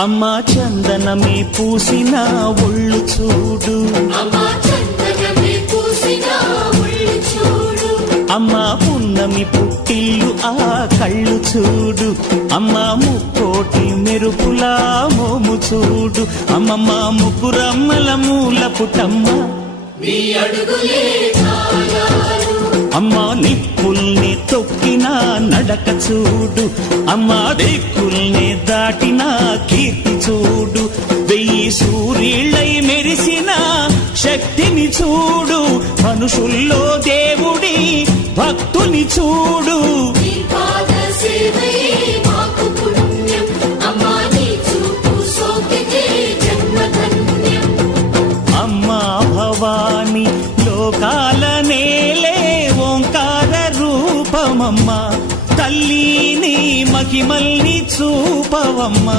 అమ్మా చందనమే పూసిన ఒళ్ళు చూడు, అమ్మా పున్నమి పుట్టిల్లు ఆ కళ్ళు చూడు, అమ్మా ముక్కోటి మెరుపులా మోము చూడు, అమ్మమ్మ ముగ్గురమ్మల మూల పుటమ్మ అమ్మా నిప్పుల్ని తొక్కిన నడక చూడు, అమ్మా దిక్కుల్ని దాటిన కీర్తి చూడు, 1000 సూర్యుళ్ళై మెరిసిన శక్తిని చూడు, మనుషుల్లో దేవుడి భక్తుని చూడు. అమ్మా భవాని లోకాల నేలే ఓంకార రూపమమ్మా, తల్లిని మహిమల్ని చూపవమ్మా.